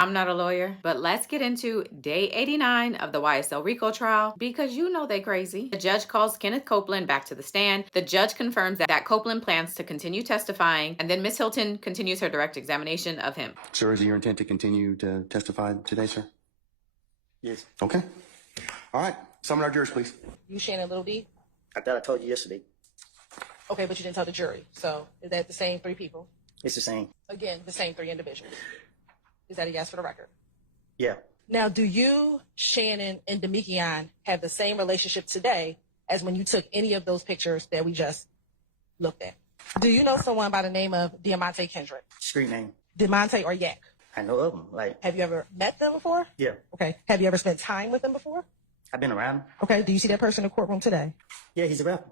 I'm not a lawyer, but let's get into day 89 of the YSL RICO trial because you know they crazy. The judge calls Kenneth Copeland back to the stand. The judge confirms that Copeland plans to continue testifying, and then Ms. Hilton continues her direct examination of him. Sir, is it your intent to continue to testify today, sir? Yes. Okay. All right. Summon our jurors, please. You Shannon Little D? I thought I told you yesterday. Okay, but you didn't tell the jury. So is that the same three people? It's the same. Again, the same three individuals. Is that a yes for the record? Yeah. Now, do you, Shannon, and Demikion have the same relationship today as when you took any of those pictures that we just looked at? Do you know someone by the name of Diamante Kendrick? Street name. Diamante or Yak? I know of them. Like, Have you ever met them before? yeah. Okay. Have you ever spent time with them before? I've been around him. Okay. Do you see that person in the courtroom today? Yeah, he's a rapper.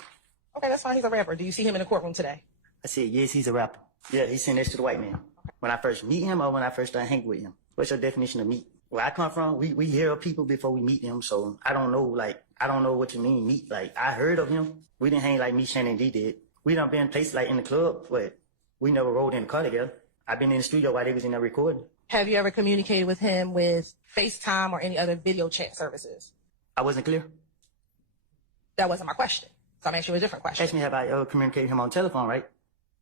Okay, that's fine. He's a rapper. Do you see him in the courtroom today? I said, yes, he's a rapper. Yeah, he's sitting next to the white man. When I first meet him or when I first start hanging with him. What's your definition of meet? Where I come from, we hear of people before we meet them. So I don't know, I don't know what you mean meet. Like, I heard of him. We didn't hang like me, Shannon, and D did. We done been places like in the club, but we never rode in the car together. I've been in the studio while they was in there recording. Have you ever communicated with him with FaceTime or any other video chat services? I wasn't clear. That wasn't my question. So I'm asking you a different question. Ask me have I ever communicated with him on telephone, right?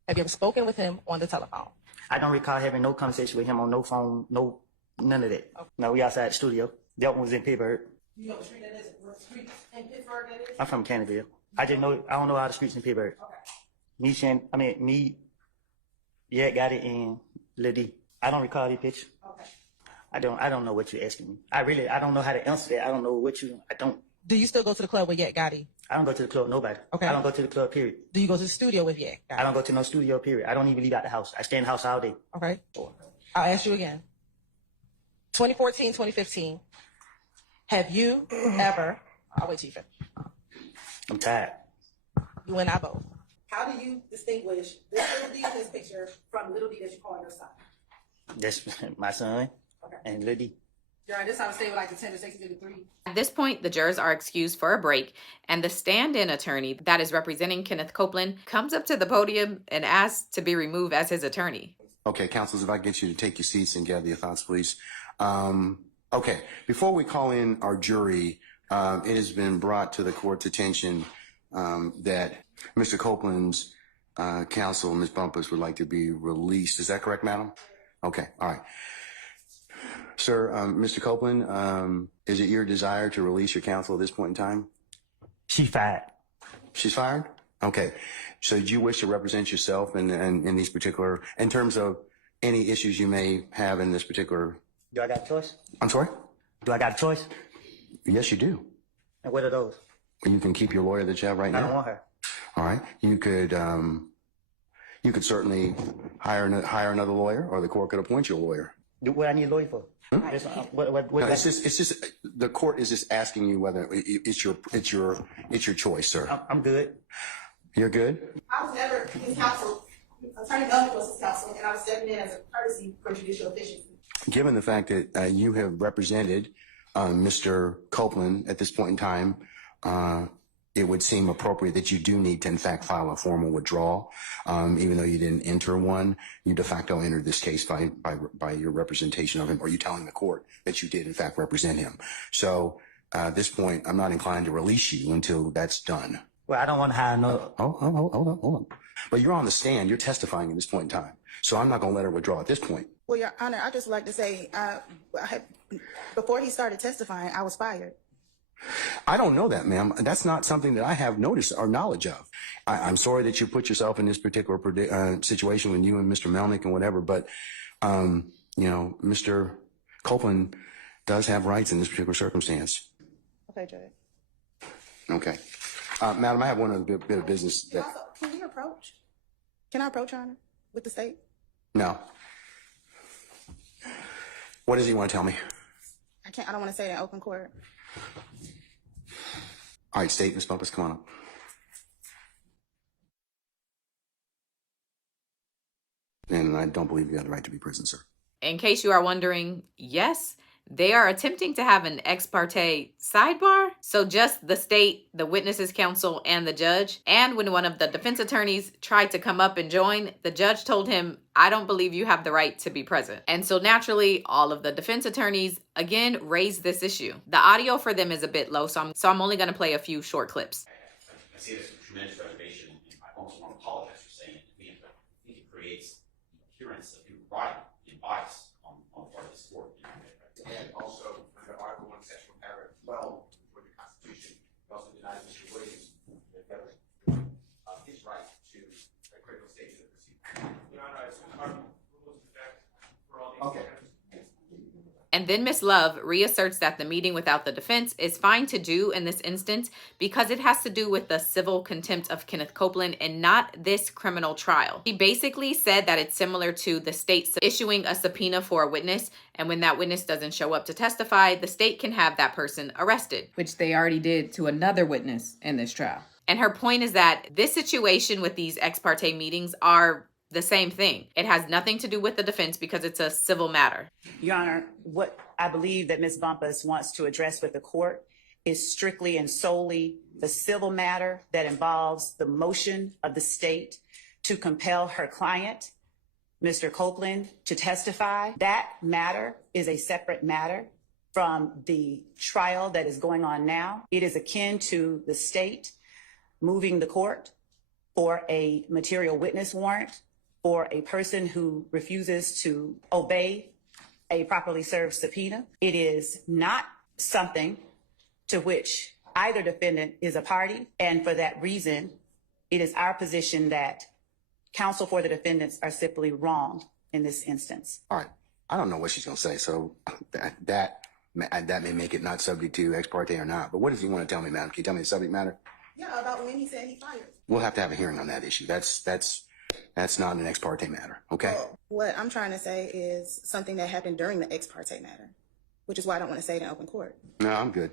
Have you ever spoken with him on the telephone? I don't recall having no conversation with him on no phone, none of that. Okay. No, we outside the studio. That one was in Pittsburgh. You know what street that is? What street in Pittsburgh that is? I'm from Canada. I don't know all the streets in Pittsburgh. Okay. Me, yeah, got it in Liddy. I don't recall the picture. Okay. I don't know what you're asking me. I don't know how to answer that. I don't know Do you still go to the club with Yak Gotti? I don't go to the club, nobody. Okay. I don't go to the club, period. Do you go to the studio with Yak Gotti? I don't go to no studio, period. I don't even leave out the house. I stay in the house all day. Okay. I'll ask you again. 2014, 2015. Have you ever, I'll wait till you finish. I'm tired. You and I both. How do you distinguish this little D in this picture from little D that you call your son? That's my son Okay. and Liddy. You're on this time, stay with like the 10 to 6 to 3. At this point, the jurors are excused for a break, and the stand-in attorney that is representing Kenneth Copeland comes up to the podium and asks to be removed as his attorney. Okay, counsels, if I get you to take your seats and gather your thoughts, please. Okay, before we call in our jury, it has been brought to the court's attention that Mr. Copeland's counsel, Ms. Bumpus, would like to be released. Is that correct, madam? Okay, all right. Sir, Mr. Copeland, is it your desire to release your counsel at this point in time? She fired. She's fired? Okay. So do you wish to represent yourself in these particular, in terms of any issues you may have in this particular? Do I got a choice? I'm sorry? Do I got a choice? Yes, you do. And what are those? You can keep your lawyer that you have right now. I don't want her. All right. You could certainly hire another lawyer, or the court could appoint you a lawyer. What I need a lawyer for? What No, it's just the court is just asking you whether it's your choice, sir. I'm good. You're good? I was never his counsel. Attorney Glanville was his counsel, and I was stepping in as a courtesy for judicial efficiency. Given the fact that you have represented Mr. Copeland at this point in time, it would seem appropriate that you do need to, in fact, file a formal withdrawal. Even though you didn't enter one, you de facto entered this case by your representation of him, or you telling the court that you did, in fact, represent him. So at this point, I'm not inclined to release you until that's done. Well, I don't want to hire no. Hold on. But you're on the stand. You're testifying at this point in time. So I'm not going to let her withdraw at this point. Well, Your Honor, I'd just like to say, before he started testifying, I was fired. I don't know that, ma'am. That's not something that I have notice or knowledge of. I'm sorry that you put yourself in this particular situation with you and Mr. Melnick and whatever, but, Mr. Copeland does have rights in this particular circumstance. Okay, Judge. Okay. Madam, I have one other bit of business. Can we approach? Can I approach, Your Honor, with the state? No. What does he want to tell me? I don't want to say it in open court. All right, State, Ms. Bumpus, come on up. And I don't believe you have the right to be present, sir. In case you are wondering, yes, they are attempting to have an ex parte sidebar. So just the state, the witnesses counsel, and the judge. And when one of the defense attorneys tried to come up and join, the judge told him, I don't believe you have the right to be present. And so naturally, all of the defense attorneys again raised this issue. The audio for them is a bit low, so I'm only going to play a few short clips. I see this with tremendous reservation, and I also want to apologize for saying it to me, but I think it creates the appearance of impropriety and bias on the part of this court. And also, under Article 1, Section Paragraph 12 for the Constitution, it also denies Mr. Williams his right to a critical stage of the proceeding. Your Honor, I assume our rules in effect for all these. Okay. And then Ms. Love reasserts that the meeting without the defense is fine to do in this instance because it has to do with the civil contempt of Kenneth Copeland and not this criminal trial. She basically said that it's similar to the state issuing a subpoena for a witness, and when that witness doesn't show up to testify, the state can have that person arrested, which they already did to another witness in this trial. And her point is that this situation with these ex parte meetings are the same thing. It has nothing to do with the defense because it's a civil matter. Your Honor, what I believe that Ms. Bumpus wants to address with the court is strictly and solely the civil matter that involves the motion of the state to compel her client, Mr. Copeland, to testify. That matter is a separate matter from the trial that is going on now. It is akin to the state moving the court for a material witness warrant for a person who refuses to obey a properly served subpoena. It is not something to which either defendant is a party, and for that reason, it is our position that counsel for the defendants are simply wrong in this instance. All right. I don't know what she's going to say, so that may make it not subject to ex parte or not. But what does he want to tell me, madam? Can you tell me the subject matter? Yeah, about when he said he fired. We'll have to have a hearing on that issue. That's not an ex parte matter, okay? Well, what I'm trying to say is something that happened during the ex parte matter, which is why I don't want to say it in open court. No, I'm good.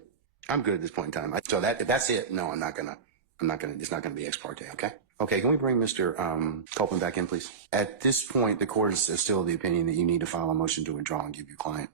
I'm good at this point in time. So if that's it, no, it's not gonna be ex parte, okay? Okay, can we bring Mr. Copeland back in, please? At this point, the court is still of the opinion that you need to file a motion to withdraw and give your client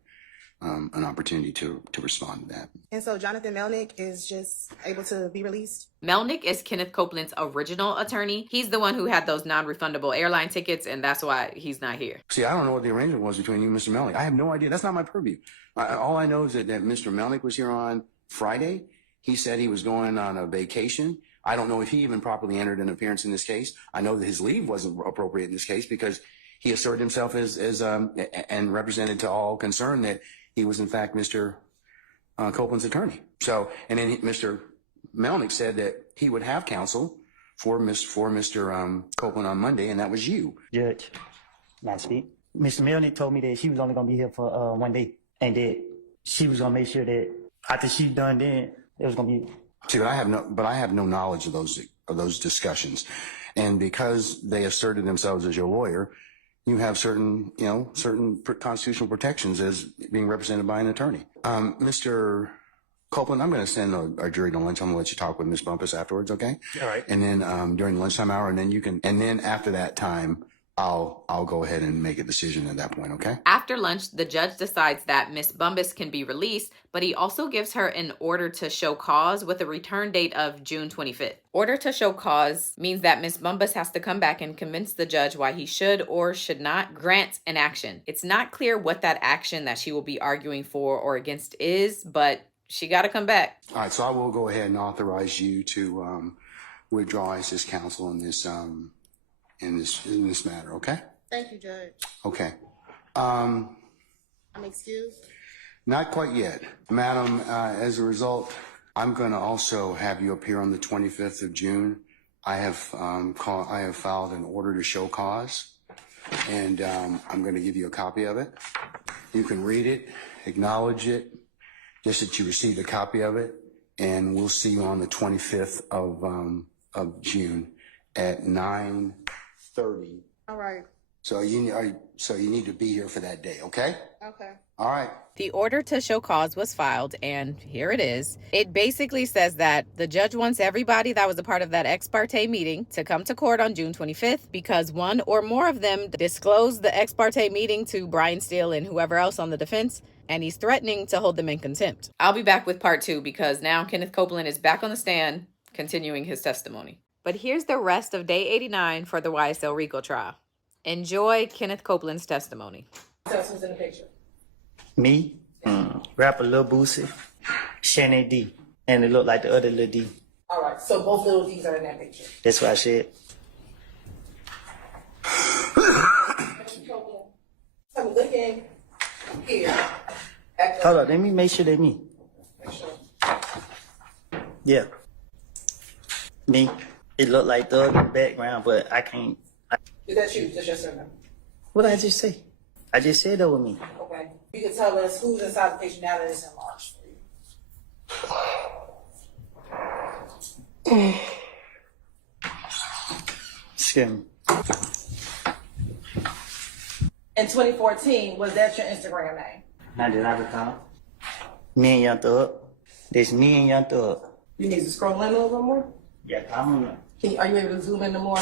an opportunity to respond to that. And so Jonathan Melnick is just able to be released? Melnick is Kenneth Copeland's original attorney. He's the one who had those non-refundable airline tickets, and that's why he's not here. See, I don't know what the arrangement was between you and Mr. Melnick. I have no idea. That's not my purview. All I know is that Mr. Melnick was here on Friday. He said he was going on a vacation. I don't know if he even properly entered an appearance in this case. I know that his leave wasn't appropriate in this case because he asserted himself as and represented to all concerned that he was in fact Mr. Copeland's attorney. So, and then Mr. Melnick said that he would have counsel for Mr. Copeland on Monday, and that was you. Judge, may I speak? Mr. Melnick told me that she was only going to be here for 1 day, and that she was going to make sure that after she done then, it was going to be. See, but I have no knowledge of those discussions, and because they asserted themselves as your lawyer, you have certain constitutional protections as being represented by an attorney. Mr. Copeland, I'm going to send our jury to lunch. I'm going to let you talk with Ms. Bumpus afterwards, okay? All right. And then during the lunchtime hour, and then after that time, I'll go ahead and make a decision at that point, okay? After lunch, the judge decides that Ms. Bumpus can be released, but he also gives her an order to show cause with a return date of June 25th. Order to show cause means that Ms. Bumpus has to come back and convince the judge why he should or should not grant an action. It's not clear what that action that she will be arguing for or against is, but she got to come back. All right, so I will go ahead and authorize you to withdraw as his counsel in this matter, okay? Thank you, Judge. Okay. I'm excused? Not quite yet. Madam, as a result, I'm going to also have you appear on the 25th of June. I have filed an order to show cause, and I'm going to give you a copy of it. You can read it, acknowledge it, just that you received a copy of it, and we'll see you on the 25th of June at 9:30. All right. So you need to be here for that day, okay? Okay. All right. The order to show cause was filed, and here it is. It basically says that the judge wants everybody that was a part of that ex parte meeting to come to court on June 25th because one or more of them disclosed the ex parte meeting to Brian Steele and whoever else on the defense, and he's threatening to hold them in contempt. I'll be back with part 2 because now Kenneth Copeland is back on the stand, continuing his testimony. But here's the rest of day 89 for the YSL RICO trial. Enjoy Kenneth Copeland's testimony. Tell us who's in the picture. Me, rapper Lil Boosie, Shannon D, and it looked like the other Lil D. All right, so both little D's are in that picture. That's what I said. So I'm looking here. Hold up, let me make sure they me. Make sure. Yeah. Me. It looked like the other background, but I can't. Is that you? Just yes or no? What did I just say? I just said that was me. Okay. You can tell us who's inside the picture now that it's enlarged for you. Excuse me. In 2014, was that your Instagram name? Not that I recall. Me and Young Thug. There's me and Young Thug. You need to scroll in a little bit more. Yeah, I don't know. Are you able to zoom in more?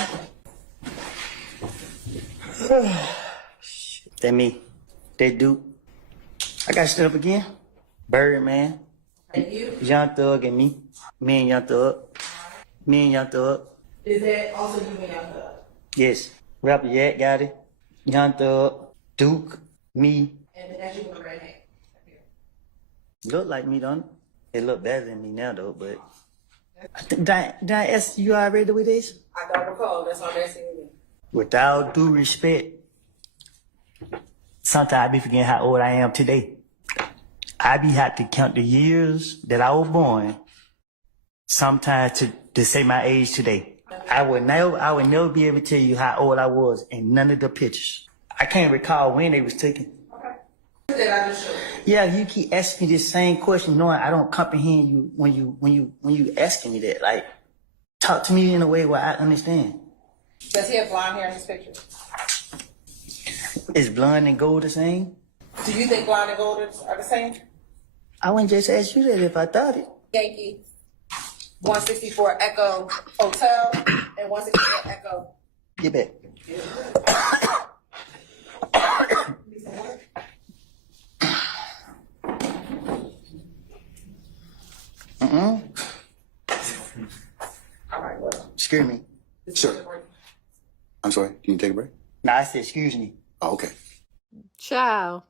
That me. That dude. I got stood up again. Birdman. And you? Young Thug and me. Me and Young Thug. Me and Young Thug. Is that also you and Young Thug? Yes. Rapper Yak got it. Young Thug. Duke. Me. And that's you with the red hair. Look like me, don't it? It look better than me now, though, but... Did I ask you already with this? I don't recall. That's why I'm asking you. With all due respect, sometimes I be forgetting how old I am today. I be have to count the years that I was born, sometimes to say my age today. I would never be able to tell you how old I was in none of the pictures. I can't recall when they was taken. That I just showed. Yeah, you keep asking me the same question, knowing I don't comprehend you when you asking me that. Like, talk to me in a way where I understand. Does he have blonde hair in his picture? Is blonde and gold the same? Do you think blonde and gold are the same? I wouldn't just ask you that if I thought it. Yankee, 164 Echo Hotel, and 164 Echo. Get back. All right, well. Excuse me. Sure. I'm sorry. Can you take a break? No, I said excuse me. Oh, okay. Ciao.